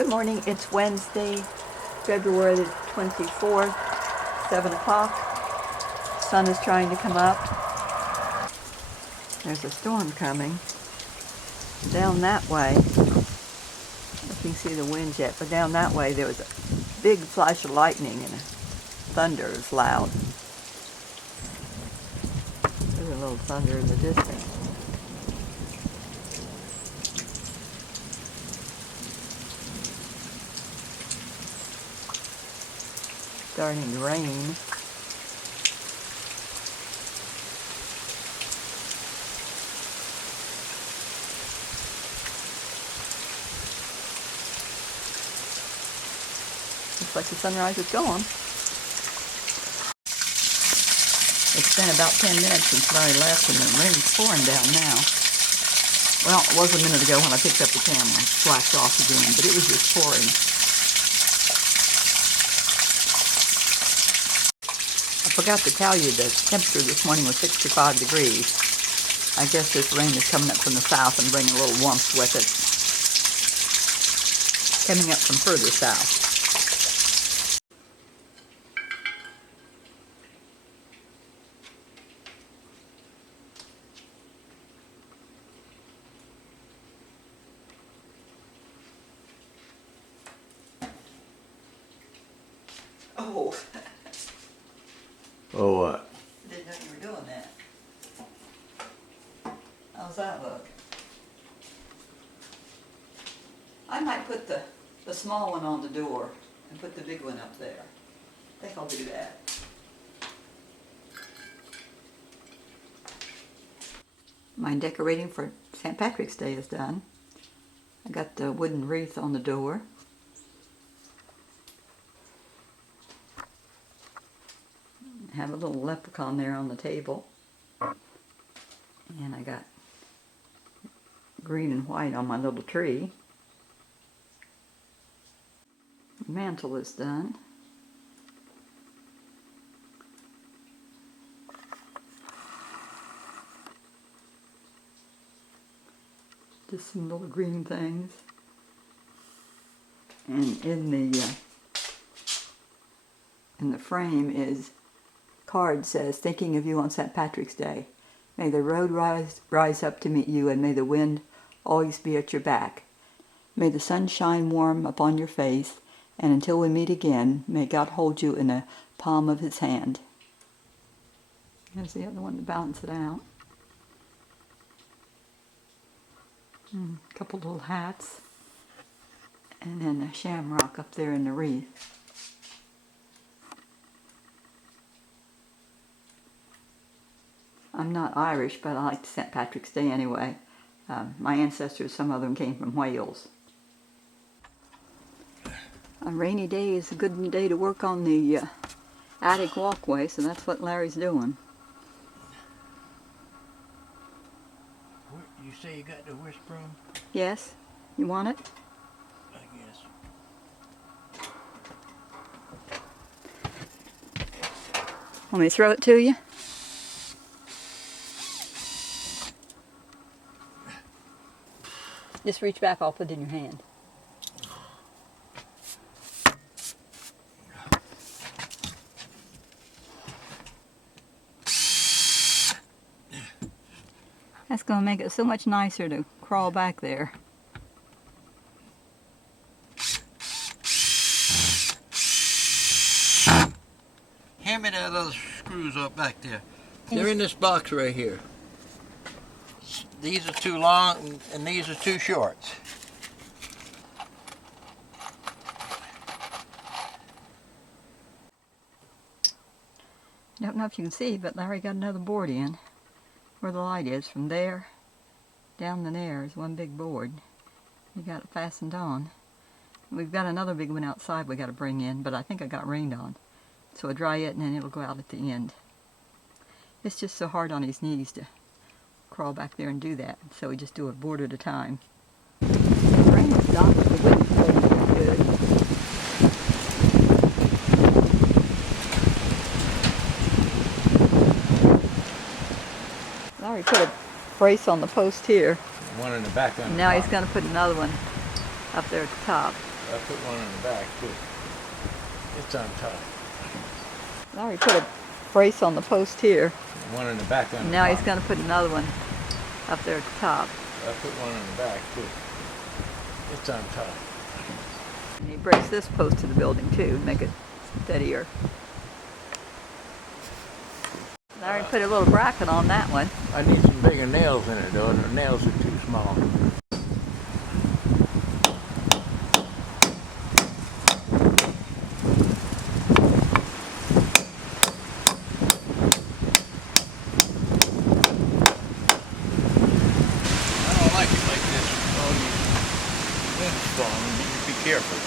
Good morning. It's Wednesday, February the 24th, 7 o'clock. Sun is trying to come up. There's a storm coming down that way. I don't know if you can see the wind yet, but down that way there was a big flash of lightning and thunder is loud. There's a little thunder in the distance. Starting to rain. Looks like the sunrise is gone. It's been about 10 minutes since Larry left and the rain's pouring down now. Well, it was a minute ago when I picked up the camera. It flashed off again, but it was just pouring. I forgot to tell you the temperature this morning was 65 degrees. I guess this rain is coming up from the south and bringing a little warmth with it. Coming up from further south. Oh. Oh, what? Didn't know you were doing that. How's that look? I might put the small one on the door and put the big one up there. I think I'll do that. My decorating for St. Patrick's Day is done. I got the wooden wreath on the door. I have a little leprechaun there on the table. And I got green and white on my little tree. The mantle is done. Just some little green things. And in the frame is card says, "Thinking of you on St. Patrick's Day. May the road rise up to meet you, and may the wind always be at your back. May the sun shine warm upon your face, and until we meet again, may God hold you in the palm of his hand." There's the other one to balance it out. A couple little hats. And then a shamrock up there in the wreath. I'm not Irish, but I like St. Patrick's Day anyway. My ancestors, some of them came from Wales. A rainy day is a good day to work on the attic walkway, so that's what Larry's doing. You say you got the whisk broom? Yes? You want it? I guess. Want me to throw it to you? Just reach back, I'll put it in your hand. That's going to make it so much nicer to crawl back there. Hand me that little screws up back there. They're in this box right here. These are too long and these are too short. Don't know if you can see, but Larry got another board in where the light is. From there down to there is one big board. He got it fastened on. We've got another big one outside we got to bring in, but I think I got rained on. So I'll dry it and then it'll go out at the end. It's just so hard on his knees to crawl back there and do that, so we just do a board at a time. The rain is stopped, but the wind is holding good. Larry put a brace on the post here. One in the back. And now he's going to put another one up there at the top. I put one in the back too. It's untied. Larry put a brace on the post here. One in the back on And the now top. he's going to put another one up there at the top. I put one in the back too. It's untied. And he braced this post to the building too, to make it steadier. Larry put a little bracket on that one. I need some bigger nails in it though. The nails are too small. I don't like it like this. All these limbs falling. You need to be careful.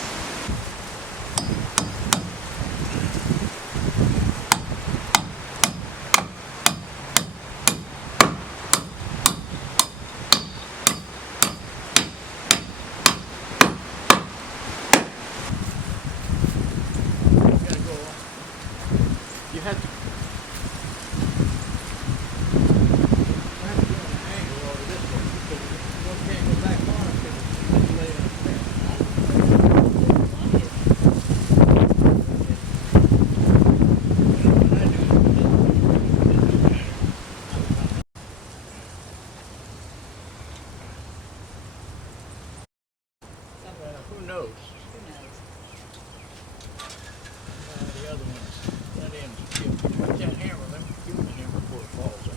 You have to do an angle over this way because one can't go back far because it's laid on the who knows? The other ones, that end's cute. Put that hammer, let me give it to him before it falls out.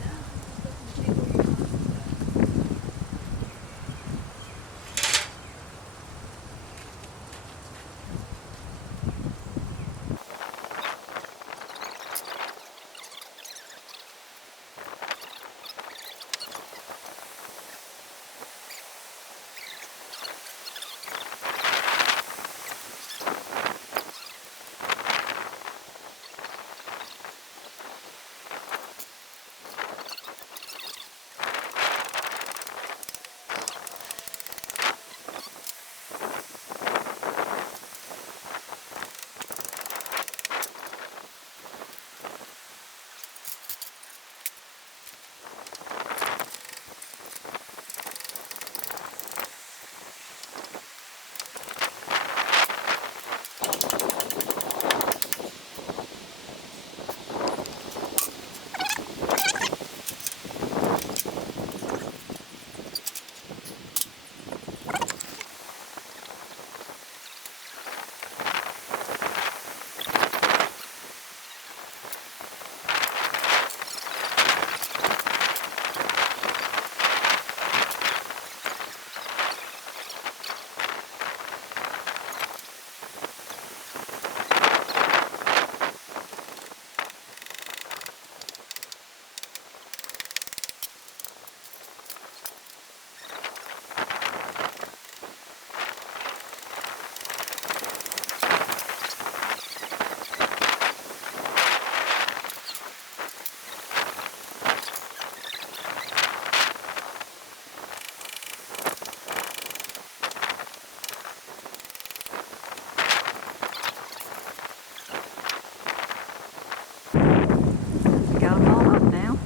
Got them all up now.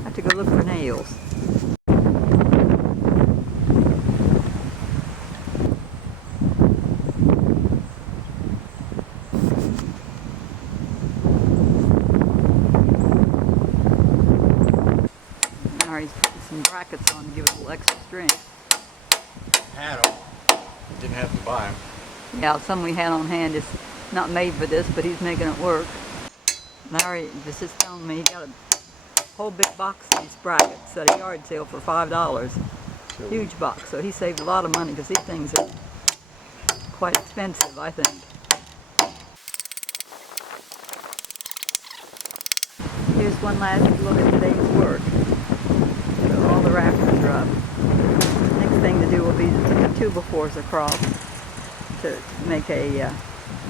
I have to go look for nails. Larry's putting some brackets on to give it a little extra strength. Had them. Didn't have to buy them. Yeah, some we had on hand is not made for this, but he's making it work. Larry was just telling me he got a whole big box of these brackets at a yard sale for $5. Huge box, so he saved a lot of money because these things are quite expensive, I think. Here's one last look at today's work. So all the rafters are up. Next thing to do will be to put the 2x4s across to make a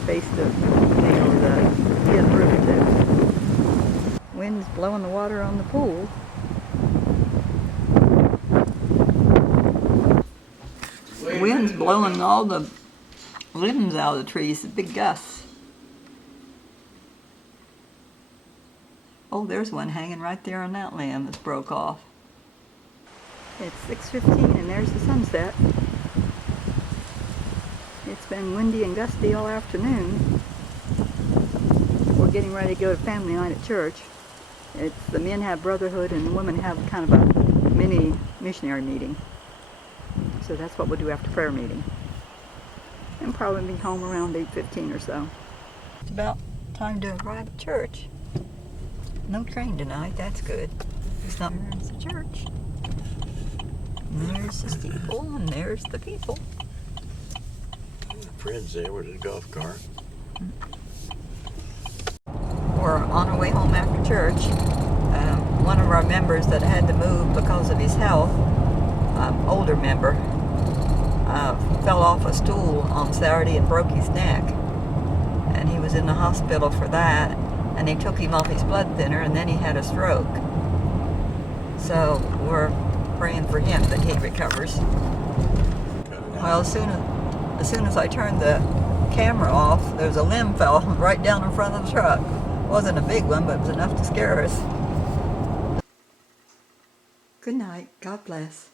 base to nail his roof to. Wind's blowing the water on the pool. Wind's blowing all the limbs out of the trees, the big gusts. Oh, there's one hanging right there on that limb that's broke off. It's 6:15 and there's the sunset. It's been windy and gusty all afternoon. We're getting ready to go to family night at church. The men have brotherhood and the women have kind of a mini missionary meeting. So that's what we'll do after prayer meeting. And probably be home around 8:15 or so. It's about time to arrive at church. No train tonight, that's good. There's the church. And there's the steeple, and there's the people. Friends there with a golf cart. We're on our way home after church. One of our members that had to move because of his health, older member, fell off a stool on Saturday and broke his neck. And he was in the hospital for that. And they took him off his blood thinner, and then he had a stroke. So we're praying for him that he recovers. Well, as soon as I turned the camera off, there's a limb fell right down in front of the truck. It wasn't a big one, but it was enough to scare us. Good night. God bless.